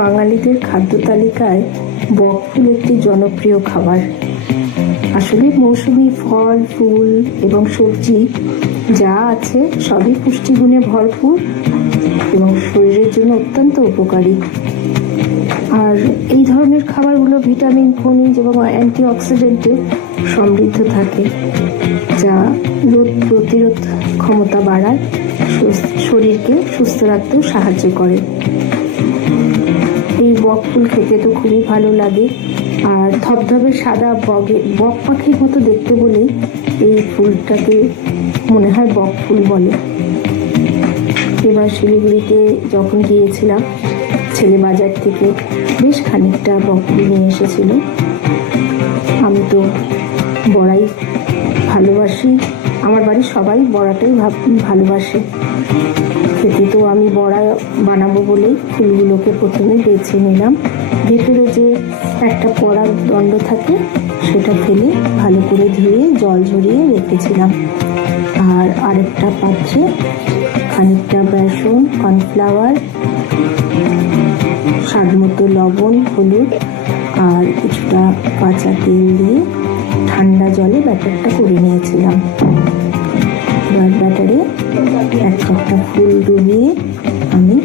বাঙালিদের খাদ্য তালিকায় বকফুল একটি জনপ্রিয় খাবার। আসলে মৌসুমী ফল, ফুল এবং সবজি যা আছে সবই পুষ্টিগুণে ভরপুর এবং শরীরের জন্য অত্যন্ত উপকারী। আর এই ধরনের খাবারগুলো ভিটামিন, খনিজ এবং অ্যান্টিঅক্সিডেন্টে সমৃদ্ধ থাকে, যা রোগ প্রতিরোধ ক্ষমতা বাড়ায়, শরীরকে সুস্থ রাখতেও সাহায্য করে। এই বকফুল খেতে তো খুবই ভালো লাগে, আর ধবধবে সাদা বক পাখির মতো দেখতে বলে এই ফুলটাকে মনে হয় বকফুল বলে। এবার শিলিগুড়িতে যখন গিয়েছিলাম, ছেলে বাজার থেকে বেশ খানিকটা বকফুল নিয়ে এসেছিল। আমি তো বড়াই ভালোবাসি, আমার বাড়ির সবাই বড়াটাই ভালোবাসে খেতে। তো আমি বড়া বানাবো বলেই ফুলগুলোকে প্রথমে বেছে নিলাম। ভেতরে যে একটা পরাগ দণ্ড থাকে সেটা ফেলে ভালো করে ধুয়ে জল ঝরিয়ে রেখেছিলাম। আর আরেকটা পাত্রে খানিকটা বেসন, কর্নফ্লাওয়ার, স্বাদ মতো লবণ, হলুদ আর কিছুটা কাঁচা তেল দিয়ে ঠান্ডা জলে ব্যাটারটা করে নিয়েছিলাম। এবার ব্যাটারে একটা ফুল ডুবিয়ে আমি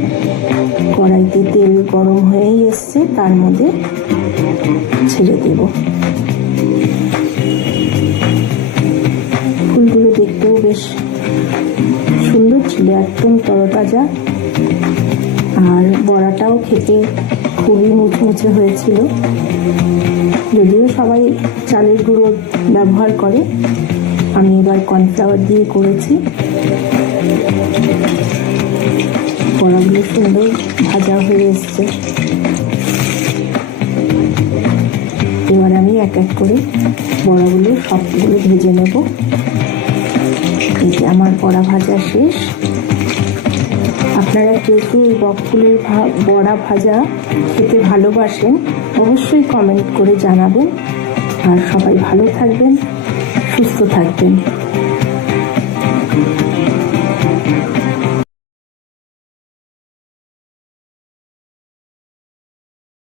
কড়াইতে তেল গরম হয়েই এসছে, তার মধ্যে ছেড়ে দেব। ফুলগুলো দেখতেও বেশ সুন্দর ছিল, একদম তরতাজা। আর বড়াটাও খেতে খুবই মুচমুচে হয়েছিল। যদিও সবাই চালের গুঁড়ো ব্যবহার করে, আমি এবার কর্নফ্লাওয়ার দিয়ে করেছি। বড়াগুলো সুন্দর ভাজা হয়ে এসছে। এবার আমি এক এক করে বড়াগুলো সবগুলো ভেজে নেব। এই যে আমার বড়া ভাজা শেষ। আপনারা কেউ কেউ এই বকফুলের বড়া ভাজা খেতে ভালোবাসেন, অবশ্যই কমেন্ট করে জানাবেন। আর সবাই ভালো থাকবেন, সুস্থ থাকবেন।